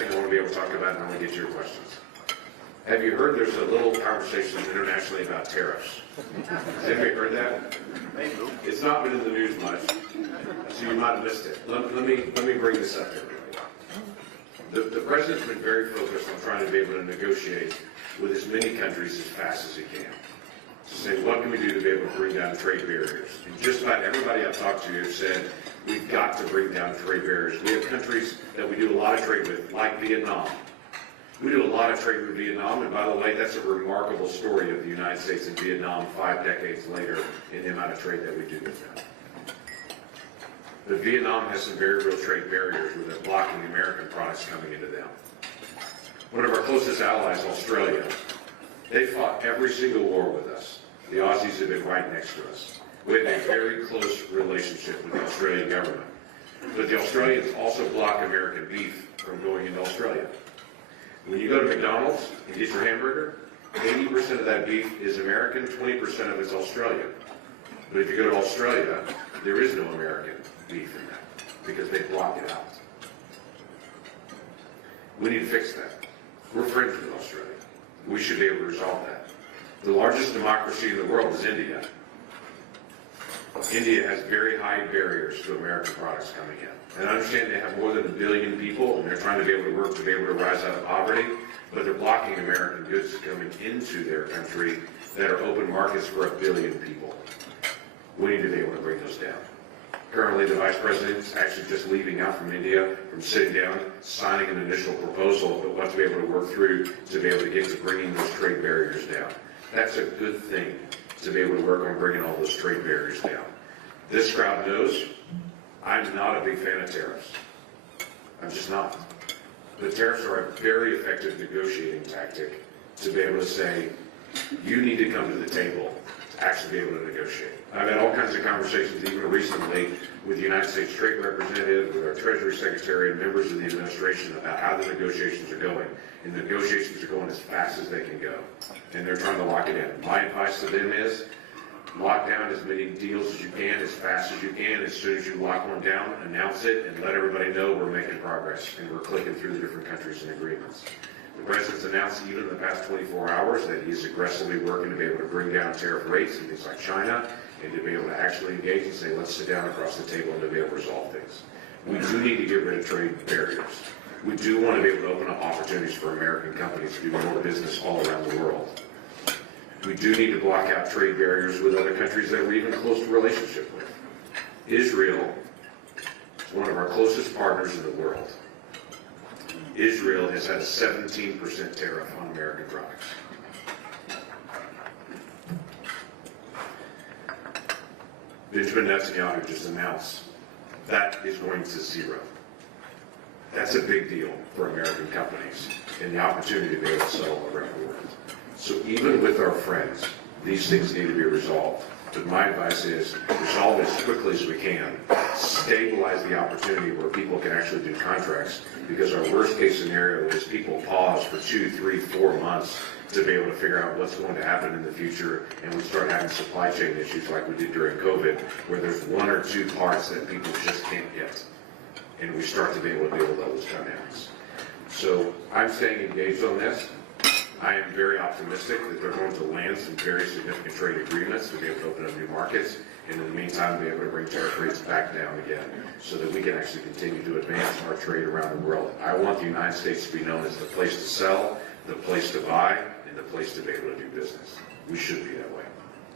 thing I want to be able to talk about, and I want to get to your questions. Have you heard there's a little conversation internationally about tariffs? Has anybody heard that? It's not been in the news much, so you might have missed it. Let me bring this up to everybody. The president's been very focused on trying to be able to negotiate with as many countries as fast as he can. To say, what can we do to be able to bring down trade barriers? And just about everybody I've talked to has said, we've got to bring down trade barriers. We have countries that we do a lot of trade with, like Vietnam. We do a lot of trade with Vietnam, and by the way, that's a remarkable story of the United States and Vietnam 5 decades later in the amount of trade that we do with them. But Vietnam has some very real trade barriers where they're blocking American products coming into them. One of our closest allies, Australia, they fought every single war with us. The Aussies have been right next to us. We have a very close relationship with the Australian government. But the Australians also block American beef from going into Australia. When you go to McDonald's and get your hamburger, 80% of that beef is American, 20% of it's Australian. But if you go to Australia, there is no American beef in that because they block it out. We need to fix that. We're friends with Australia. We should be able to resolve that. The largest democracy in the world is India. India has very high barriers to American products coming in. And I understand they have more than 1 billion people, and they're trying to be able to work to be able to rise out of poverty, but they're blocking American goods coming into their country that are open markets for 1 billion people. We need to be able to bring those down. Currently, the Vice President's actually just leaving out from India, from sitting down, signing an initial proposal, but what to be able to work through to be able to get to bringing those trade barriers down. That's a good thing, to be able to work on bringing all those trade barriers down. This crowd knows I'm not a big fan of tariffs. I'm just not. But tariffs are a very effective negotiating tactic to be able to say, you need to come to the table to actually be able to negotiate. I've had all kinds of conversations, even recently, with the United States Trade Representative, with our Treasury Secretary, and members of the administration about how the negotiations are going. And the negotiations are going as fast as they can go. And they're trying to lock it in. My advice to them is, lock down as many deals as you can, as fast as you can. As soon as you lock one down, announce it, and let everybody know we're making progress, and we're clicking through the different countries and agreements. The President's announced even in the past 24 hours that he's aggressively working to be able to bring down tariff rates in things like China, and to be able to actually engage and say, let's sit down across the table and to be able to resolve things. We do need to get rid of trade barriers. We do want to be able to open up opportunities for American companies to do more business all around the world. We do need to block out trade barriers with other countries that we're even close to relationship with. Israel is one of our closest partners in the world. Israel has had a 17% tariff on American products. Benjamin Netanyahu just announced that is going to zero. That's a big deal for American companies and the opportunity to be able to sell around the world. So even with our friends, these things need to be resolved. But my advice is resolve it as quickly as we can. Stabilize the opportunity where people can actually do contracts, because our worst case scenario is people pause for 2, 3, 4 months to be able to figure out what's going to happen in the future, and we start having supply chain issues like we did during COVID, where there's 1 or 2 parts that people just can't get, and we start to be able to deal with those dynamics. So I'm staying engaged on this. I am very optimistic that they're going to land some very significant trade agreements to be able to open up new markets, and in the meantime be able to bring tariff rates back down again so that we can actually continue to advance our trade around the world. I want the United States to be known as the place to sell, the place to buy, and the place to be able to do business. We should be that way.